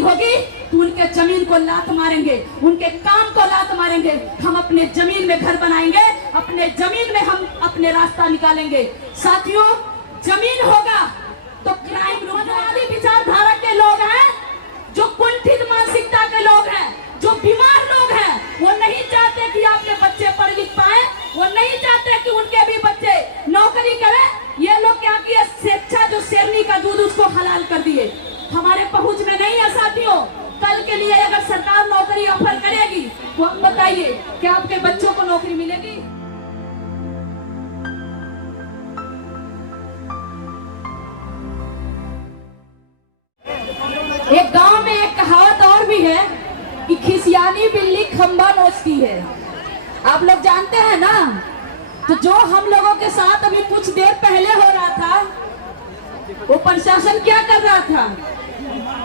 होगी तो उनके जमीन को लात मारेंगे, उनके काम को लात मारेंगे। हम अपने जमीन में घर बनाएंगे, अपने जमीन में हम अपने रास्ता निकालेंगे। साथियों, जमीन होगा तो क्राइम रुकने विचारधारा के लोग हैं, जो कुंठित मानसिकता के लोग हैं, जो बीमार लोग हैं, वो नहीं चाहते कि आपके बच्चे पढ़ लिख पाए, वो नहीं चाहते कि उनके भी बच्चे नौकरी करें। ये लोग क्या किए, स्वेच्छा जो शेरनी का दूध उसको हलाल कर दिए। हमारे पहुंच में नहीं है साथियों। कल के लिए अगर सरकार नौकरी ऑफर करेगी तो आप बताइए क्या आपके बच्चों को नौकरी मिलेगी? एक गांव में एक कहावत और भी है कि खिसियानी बिल्ली खंबा नोचती है। आप लोग जानते हैं ना? तो जो हम लोगों के साथ अभी कुछ देर पहले हो रहा था, वो प्रशासन क्या कर रहा था,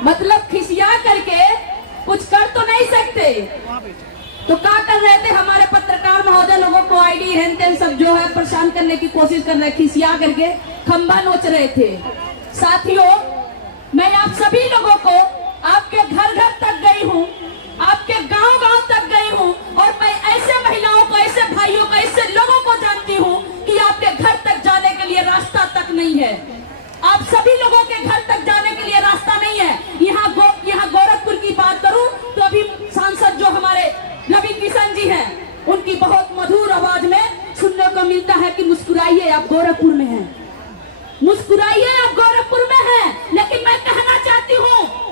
मतलब खिसिया करके कुछ कर तो नहीं सकते, तो क्या कर रहे थे हमारे पत्रकार महोदय, लोगों को आईडी हेन तेन सब जो है परेशान करने की कोशिश कर रहे, खिसिया करके खंबा नोच रहे थे। साथियों, मैं आप सभी लोगों को आपके घर घर तक गई हूँ, आपके गांव गांव तक गई हूँ, और मैं ऐसे महिलाओं को, ऐसे भाइयों को, ऐसे लोगों को जानती हूँ कि आपके घर तक जाने के लिए रास्ता तक नहीं है। आप सभी लोगों के घर तक जाने के लिए रास्ता नहीं है। यहाँ गोरखपुर की बात करूं तो अभी सांसद जो हमारे रवि किशन जी हैं, उनकी बहुत मधुर आवाज में सुनने को मिलता है कि मुस्कुराइए आप गोरखपुर में हैं, मुस्कुराइए आप गोरखपुर में हैं। लेकिन मैं कहना चाहती हूँ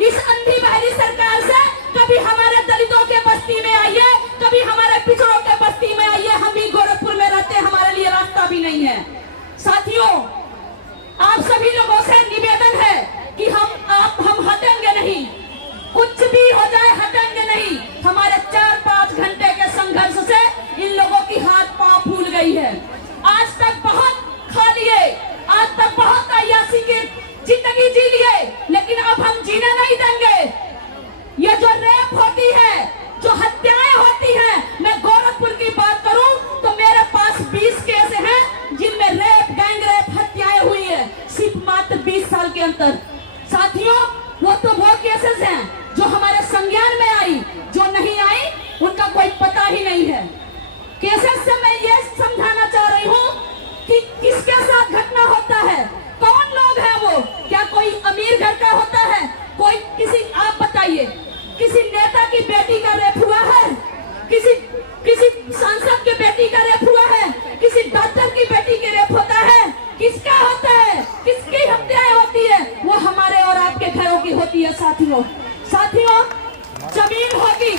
इस अंधी बहरी सरकार से, कभी हमारे दलितों के बस्ती में आइए, कभी हमारे पिछड़ों के बस्ती में आइए। हम भी गोरखपुर में रहते हैं, हमारे लिए रास्ता भी नहीं है। साथियों, आप सभी लोगों से निवेदन है कि हम हटेंगे नहीं, कुछ भी हो जाए हटेंगे नहीं। हमारे 4-5 घंटे के संघर्ष से इन लोगों की हाथ पांव फूल गई है। आज तक बहुत खा लिए, आज तक बहुत अय्याशी की जिंदगी जी लिए, लेकिन अब हम जीने नहीं देंगे। ये जो रेप होती है, जो हत्याएं होती हैं, मैं गोरखपुर की बात करूं तो मेरे पास 20 केस हैं जिनमें रेप, गैंग रेप, हत्याएं हुई है, सिर्फ मात्र 20 साल के अंदर। साथियों, वो केसेस हैं जो हमारे संज्ञान में आई, जो नहीं आई उनका कोई पता ही नहीं है। केसेस से मैं ये समझाना चाह रही हूँ कि किसके साथ घटना होता है, कौन लोग हैं वो, क्या कोई अमीर घर का होता है, कोई किसी, आप बताइए, किसी नेता की बेटी का रेप हुआ है, किसी सांसद की बेटी का रेप हुआ है, किसी डॉक्टर की बेटी के रेप होता है, किसका होता है, किसकी हत्याएं होती है, वो हमारे और आपके घरों की होती है। साथियों, जमीन होगी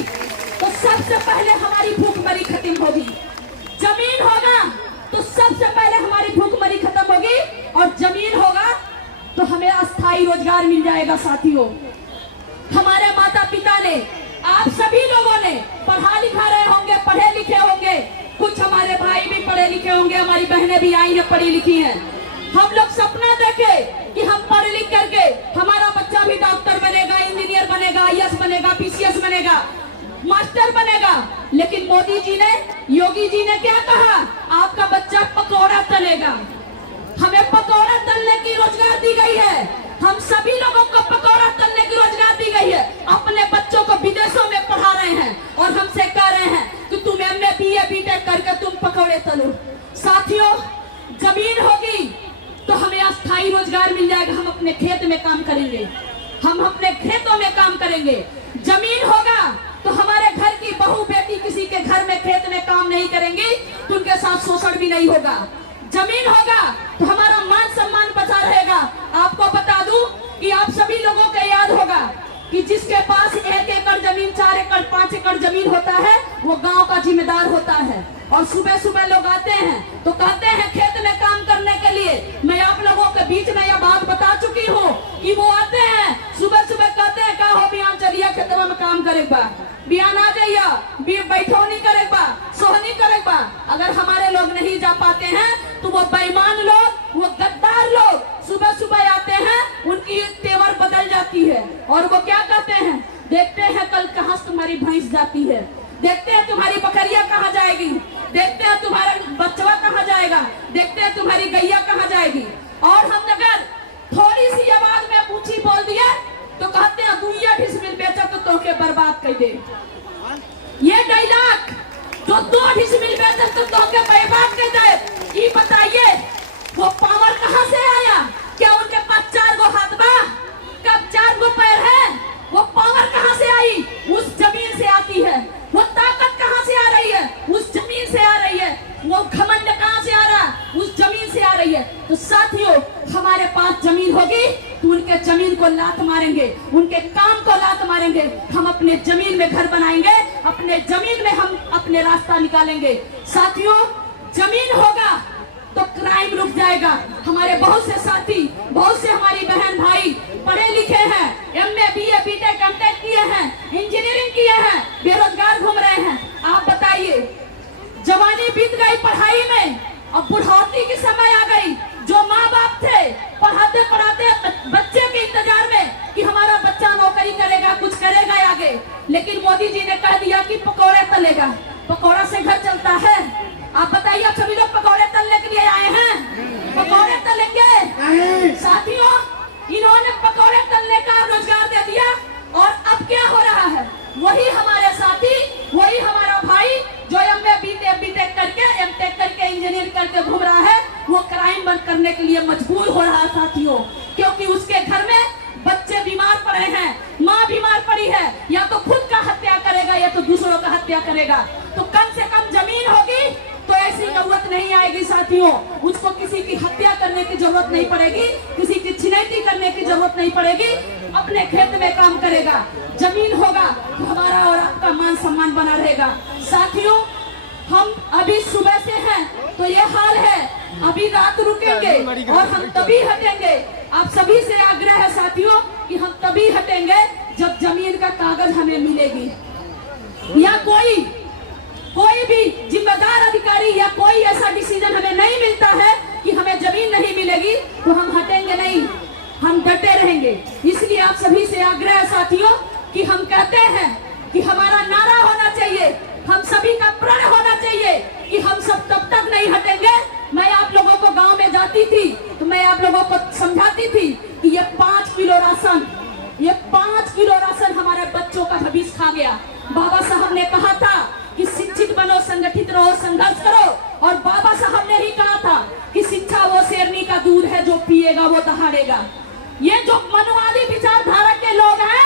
तो सबसे पहले हमारी भूखमरी खत्म होगी। जमीन होगा तो सबसे पहले हमारी भूखमरी खत्म होगी, और जमीन होगा तो हमें अस्थायी रोजगार मिल जाएगा। साथियों, हमारे माता पिता ने, आप सभी लोगों ने पढ़ा लिखा रहे होंगे, पढ़े लिखे होंगे, कुछ हमारे भाई भी पढ़े लिखे होंगे, हमारी बहनें भी आई हैं, पढ़ी लिखी हैं। हम लोग सपना देखे कि हम पढ़ लिख करके हमारा बच्चा भी डॉक्टर बनेगा, इंजीनियर बनेगा, आईएएस बनेगा, पीसीएस बनेगा, मास्टर बनेगा। लेकिन मोदी जी ने, योगी जी ने क्या कहा, आपका बच्चा पकौड़ा तलेगा। हमें पकौड़ा तलने की रोजगार दी गई है, हम सभी लोगों को पकौड़ा तलने की रोजगार दी गई है। अपने बच्चों को विदेशों में पढ़ा रहे हैं और हमसे कह रहे हैं कि तुम एमए बीए बीटेक करके तुम पकौड़े तलो। साथियों, जमीन होगी तो हमें अस्थायी रोजगार मिल जाएगा, हम अपने खेत में काम करेंगे, हम अपने खेतों में काम करेंगे। जमीन होगा तो हमारे घर की बहू बेटी किसी के घर में खेत में काम नहीं करेंगी तो उनके साथ शोषण भी नहीं होगा। जमीन होगा तो हमारा मान सम्मान बचा रहेगा। आपको बता दूं कि आप सभी लोगों को याद होगा कि जिसके पास 1 एकड़ जमीन, 4 एकड़, 5 एकड़ जमीन होता है, वो गांव का जिम्मेदार होता है। और सुबह सुबह लोग आते हैं तो कहते हैं खेत में काम करने के लिए। मैं आप लोगों के बीच में यह बात बता चुकी हूँ कि वो आते हैं सुबह सुबह, कहते हैं का हो बियान चलिए खेतवा में काम करेगा, बियान आ जाइए, बैठौनी करेगा, सोहनी करेगा। अगर हमारे लोग नहीं जा पाते हैं तो वो बेईमान लोग, वो गद्दार लोग सुबह सुबह आते हैं, उनकी तेवर बदल जाती है और वो क्या कहते हैं, देखते हैं कल कहाँ से तुम्हारी भैंस जाती है, देखते हैं तुम्हारी बकरिया कहाँ जाएगी, देखते हैं तुम्हारा बच्चा कहाँ जाएगा, देखते हैं तुम्हारी गैया कहाँ जाएगी। और हम अगर थोड़ी सी आवाज में ऊंची बोल दिया तो कहते हैं 2 डिसमिल बेचा तो तोके बर्बाद कर दे। ये डायलॉग जो 2 डिसमिल बेचा तो तोके बर्बाद कर दे, ये बताइए वो पावर कहां से आया? क्या उनके पास 4 गो हाथ बा? कब 4 गो पैर है? वो पावर कहां से आई? उस जमीन से आती है। वो ताकत कहां से आ रही है? उस जमीन से आ रही है। वो घमंड कहां से आ रहा है? उस जमीन से आ रही है। तो साथियों, हमारे पास जमीन होगी तो उनके जमीन को लात मारेंगे, उनके काम को लात मारेंगे। हम अपने जमीन में घर बनाएंगे, अपने जमीन में हम अपने रास्ता निकालेंगे। साथियों, जमीन होगा तो क्राइम रुक जाएगा। हमारे बहुत से साथी, बहुत से हमारी बहन भाई पढ़े लिखे हैं, MA BA BTech MTech किए हैं, इंजीनियरिंग किए हैं, बेरोजगार घूम रहे हैं। आप बताइए, जवानी बीत गई पढ़ाई में, अब बुढ़ाती की समय आ गई। जो माँ बाप थे पढ़ाते पढ़ाते बच्चे के इंतजार में कि हमारा बच्चा नौकरी करेगा, कुछ करेगा आगे, लेकिन मोदी जी ने कह दिया कि पकौड़े तलेगा। पकौड़ा से घर चलता है? आप बताइए, आप सभी लोग पकौड़े तलने के लिए आए हैं? पकौड़े तलेंगे? साथियों, इन्होंने पकौड़े तलने का रोजगार दे दिया और अब क्या हो रहा है? वही हमारे साथी, वही हमारा भाई जो MA BTech करके MTech करके इंजीनियर करके घूम रहा है, वो क्राइम बंद करने के लिए मजबूर हो रहा है साथियों, क्योंकि उसके घर में बच्चे बीमार पड़े हैं, माँ बीमार पड़ी है, या तो खुद का हत्या करेगा या तो दूसरों का हत्या करेगा। तो कम से कम जमीन होगी तो ऐसी नौबत नहीं आएगी साथियों। उसको किसी की हत्या करने की जरूरत नहीं पड़ेगी, किसी की छिनैती करने की जरूरत नहीं पड़ेगी, अपने खेत में काम करेगा। जमीन होगा तो हमारा और आपका मान सम्मान बना रहेगा। साथियों, हम अभी सुबह से हैं तो ये हाल है, अभी रात रुकेंगे और हम तभी हटेंगे। आप सभी से आग्रह है साथियों कि हम तभी हटेंगे जब जमीन का कागज हमें मिलेगी, या कोई भी जिम्मेदार अधिकारी या कोई ऐसा डिसीजन हमें नहीं मिलता है कि हमें जमीन नहीं मिलेगी तो हम हटेंगे नहीं, हम डटे रहेंगे। इसलिए आप सभी से आग्रह है साथियों कि हम कहते हैं कि हमारा नारा होना चाहिए, हम सभी का प्रण होना चाहिए कि हम सब तब तक नहीं हटेंगे। मैं आप लोगों को गांव में जाती थी तो मैं आप लोगों को समझाती थी कि ये 5 किलो राशन हमारे बच्चों का भविष्य खा गया। बाबा साहब ने कहा था कि शिक्षित बनो, संगठित रहो, संघर्ष करो, और बाबा साहब ने ही कहा था कि शिक्षा वो शेरनी का दूध है, जो पिएगा वो दहाड़ेगा। ये जो मनवादी विचारधारा के लोग हैं,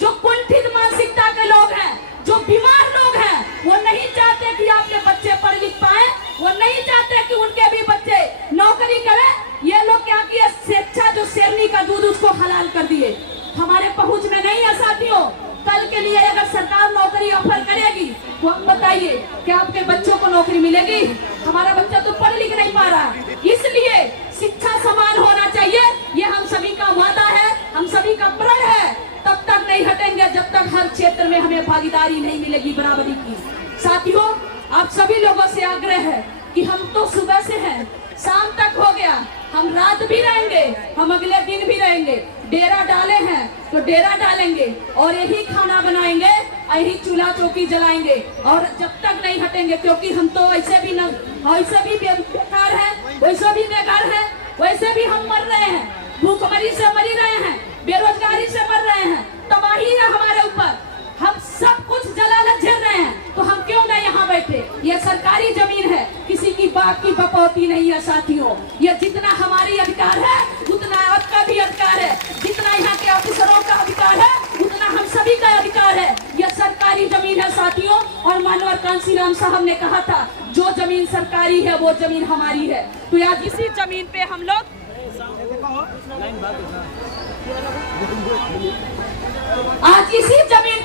जो कुंठित मानसिकता के लोग हैं, जो बीमार लोग हैं, वो नहीं चाहते कि आपके बच्चे पढ़ लिख पाए, वो नहीं चाहते कि उनके भी बच्चे नौकरी करें। ये लोग क्या किए, शिक्षा जो शेरनी का दूध उसको हलाल कर दिए। हमारे पहुंच में नहीं है साथियों। कल के लिए अगर सरकार नौकरी ऑफर करेगी तो हम बताइए क्या आपके बच्चों को नौकरी मिलेगी? हमारा बच्चा तो पढ़ लिख नहीं पा रहा। इसलिए शिक्षा समान होना चाहिए, ये हम सभी का वादा है, हम सभी का प्रण है। तब तक नहीं हटेंगे जब तक हर क्षेत्र में हमें भागीदारी नहीं मिलेगी बराबरी की। साथियों, आप सभी लोगों से आग्रह है कि हम तो सुबह से हैं, शाम तक हो गया, हम रात भी रहेंगे, हम अगले दिन भी रहेंगे। डेरा डाले हैं तो डेरा डालेंगे और यही खाना बनाएंगे, यही चूल्हा चौकी जलाएंगे, और जब तक नहीं हटेंगे, क्योंकि हम तो ऐसे भी बेकार है, वैसे भी बेकार है, वैसे भी हम मर रहे हैं, भूखमरी से मर रहे हैं, बेरोजगारी से मर रहे हैं, तबाही है हमारे ऊपर, हम सब कुछ जलालत झेल रहे हैं, तो हम क्यों नहीं यहाँ बैठे? ये सरकारी जमीन है, किसी की बात की बकौती नहीं है साथियों। ये जितना हमारी अधिकार है उतना आपका भी अधिकार है, जितना यहाँ के ऑफिसरों का अधिकार है उतना हम सभी का अधिकार है। यह सरकारी जमीन है साथियों, और मानवर कांशीराम साहब ने कहा था जो जमीन सरकारी है वो जमीन हमारी है। तो आज इसी जमीन पे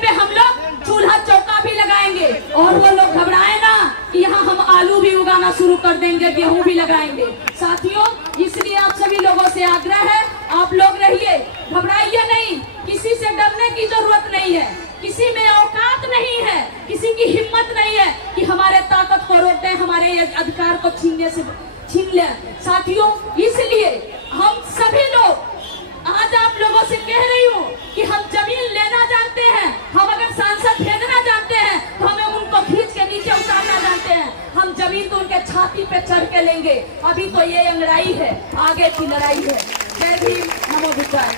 हम लोग चूल्हा चौका भी लगाएंगे, और वो लोग घबराए ना कि यहाँ हम आलू भी उगाना शुरू कर देंगे, गेहूं भी लगाएंगे। साथियों, इसलिए आप सभी लोगों से आग्रह है, आप लोग रहिए, घबराइए नहीं, किसी से डरने की जरूरत नहीं है, किसी में औकात नहीं है, किसी की हिम्मत नहीं है कि हमारे ताकत को रोक दें, हमारे अधिकार को छीन ले। साथियों, इसलिए हम सभी लोग आज आप लोगों से कह रही हूँ कि हम जमीन लेना जानते हैं, हम अगर सांसद भेजना जानते हैं तो हमें उनको खींच के नीचे उतारना जानते हैं। हम जमीन तो उनके छाती पे चढ़ के लेंगे। अभी तो ये अंगड़ाई है, आगे की लड़ाई है। जय भीम, नमो बुद्धाय।